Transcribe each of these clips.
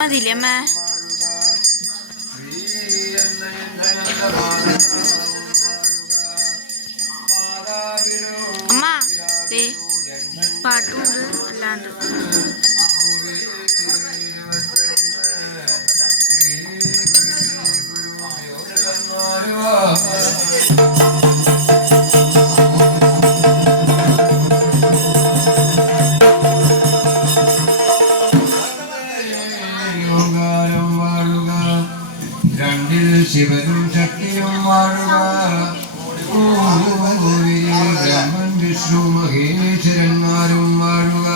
മതില്ലേ അമ്മ പാട്ടുണ്ട് അല്ലാണ്ട്. ശിവനും ശക്തിയും വാഴുക. ബ്രഹ്മൻ വിഷ്ണു മഹേശ്വരന്മാരും വാഴുക.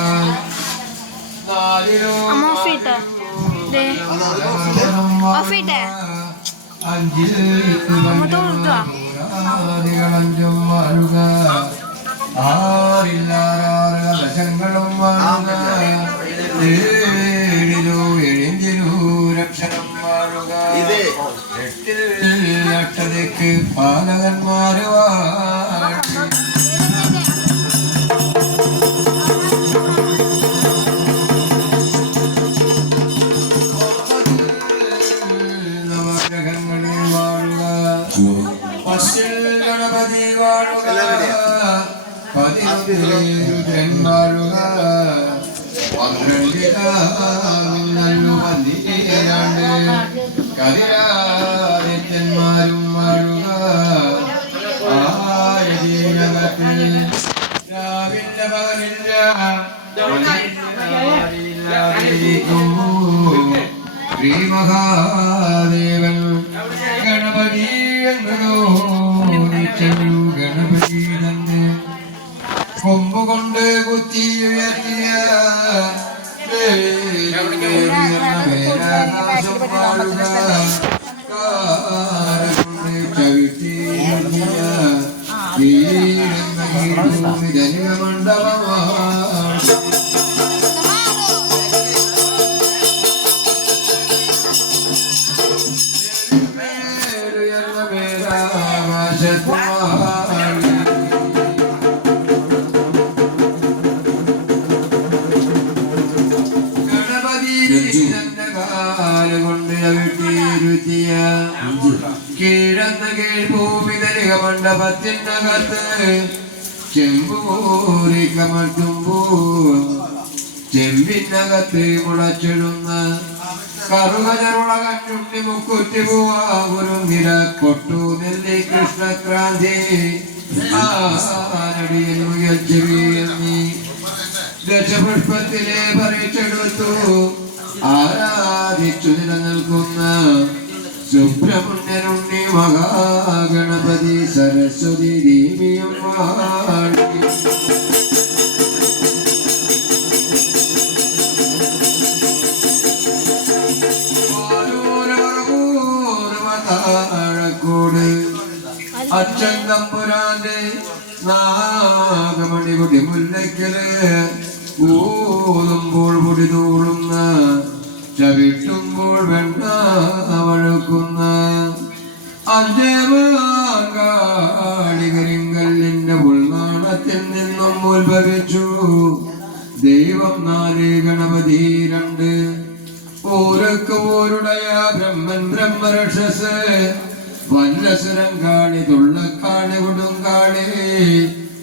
അഞ്ചിൽ അട്ടതയ്ക്ക് പാലകന്മാര് ഗണപതി വാഴുക. പതിനൊന്നിലെ രുദ്രൻ വാഴുക. പന്ത്രണ്ടിലു പന്തിരാണ്ട് ശ്രീ മഹാദേവൻ ഗണപതി എന്നതോ നിച്ചൊരു ഗണപതി തന്നെ. കൊമ്പുകൊണ്ട് കുത്തി ഉയർത്തിയ മേലാകാശം വാഴുക കാരകൊണ്ട് കീഴന്ന കീഴ്ഭൂമി തരിക മണ്ഡപത്തിനകത്ത് ചെമ്പൂരി കമഴ്ത്തുമ്പോ ചെമ്പിനകത്ത് മുളച്ചിടുന്ന കണ്ണുണ്ണി മുക്കുറ്റി പോവാ നിര കൊട്ടു നെല്ലി കൃഷ്ണക്രാന്തി. ആനടിയിൽ മുയൽച്ചു വീഴ്ന്നി ദശപുഷ്പത്തിലെ പറിച്ചെടുത്തു. ആരാധിച്ചു നിലനിൽക്കുന്ന സുബ്രഹ്മണ്യനുണ്ണി മഹാഗണപതി സരസ്വതി ദേവിയും വാഴി അച്ഛൻ തമ്പുരാന്റെ നാഗമണി കുടി മുല്ലയ്ക്കൽ. ഊതുമ്പോൾ മുടി തൂളുന്ന ചവിട്ടുമ്പോൾ വെണ്ണ വഴുക്കുന്ന. അഞ്ചേമാങ്കാളികരിങ്കല്ലിന്റെ ഉൾനാണത്തിൽ നിന്നും ഉത്ഭവിച്ചു. ദൈവം നാല് ഗണപതി രണ്ട്. ഓരക്ക് ഓരുടയ ബ്രഹ്മൻ ബ്രഹ്മരക്ഷസ് വല്ലസുരം കാളി തുള്ളക്കാളി കൊടുങ്കാളി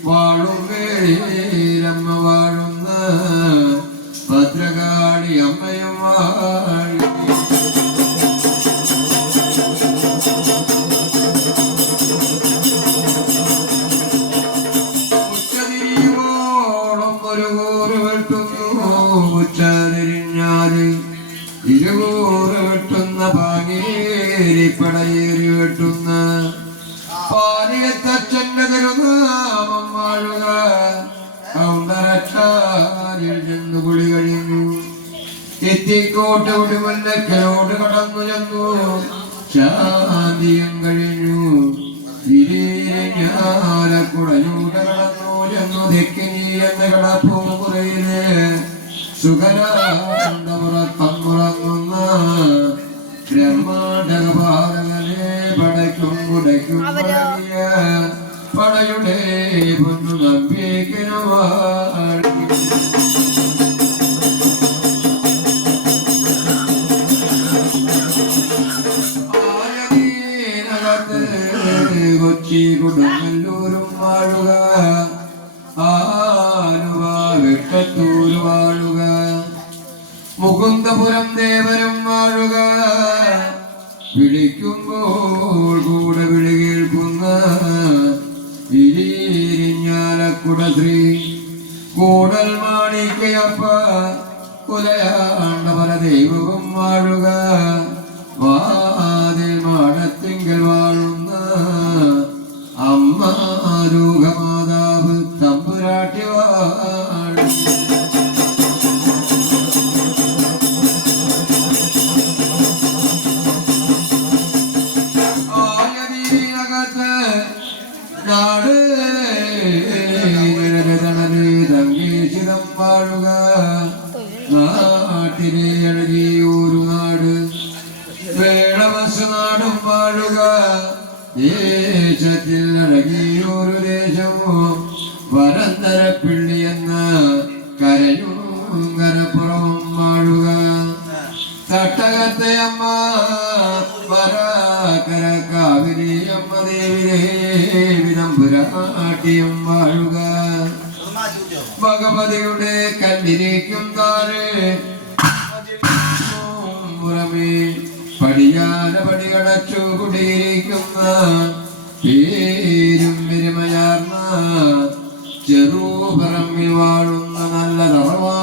വാഴും വേരമ്മ വാഴുന്ന ഭദ്രകാളി അമ്മയും വാഴി ഇരുകൂറ് വെട്ടുന്ന പാങ്ങേരിപ്പടയേറി വെട്ടുന്ന പാലിയത്തച്ഛന്റെ തിരുനാമം വാഴുക. കൗണ്ടരക്ഷാരിൽ ചെന്ന് കുളി കഴിഞ്ഞു. എത്തിക്കോട്ട് കുടിമല്ലക്കലോട് കടന്നു ചെന്നു. ശാന്തിയും കഴിഞ്ഞു. കുടയൂടെ കടന്നു ചെന്നു. തെക്കിനി എന്ന കടപ്പൂമുറയിൽ സുഖരാണ്ടമുറത്തമ്പുറങ്ങുന്ന യുടെ പൊന്നുലമ്മേക്കരവാടി കൊച്ചി കുടങ്ങല്ലൂരും വാഴുക. ആലുവ വെട്ടത്തൂര് വാഴുക. മുകുന്ദപുരം ദേവരും വാഴുക. പിടിക്കുമ്പോൾ കൂടെ വിളി കേൾക്കുന്ന ഇരിഞ്ഞാലക്കുട ശ്രീ കൂടൽ മാണിക്കയപ്പ കുലയാണ്ടവര ദൈവവും വാഴുക. നാട്ടിലെ അഴകിയൊരു നാട്. വേളവശ നാടും വാഴുക. ദേശത്തിൽ അഴകിയൊരു ദേശമോ? വരന്തരപ്പിള്ളി എന്ന കരയും കരപ്പുറവും വാഴുക. തട്ടകത്തെ അമ്മ വരാക്കര കാവിരി അമ്മ വാഴുക. ഭഗവതിയുടെ കല്ലിലേക്കും താഴെ പടിയാന പടികടച്ചു കുടിയിരിക്കുന്ന പേരും പെരുമയാർന്ന ചെറുപറമ്പിൽ വാഴുന്ന നല്ല തറവാ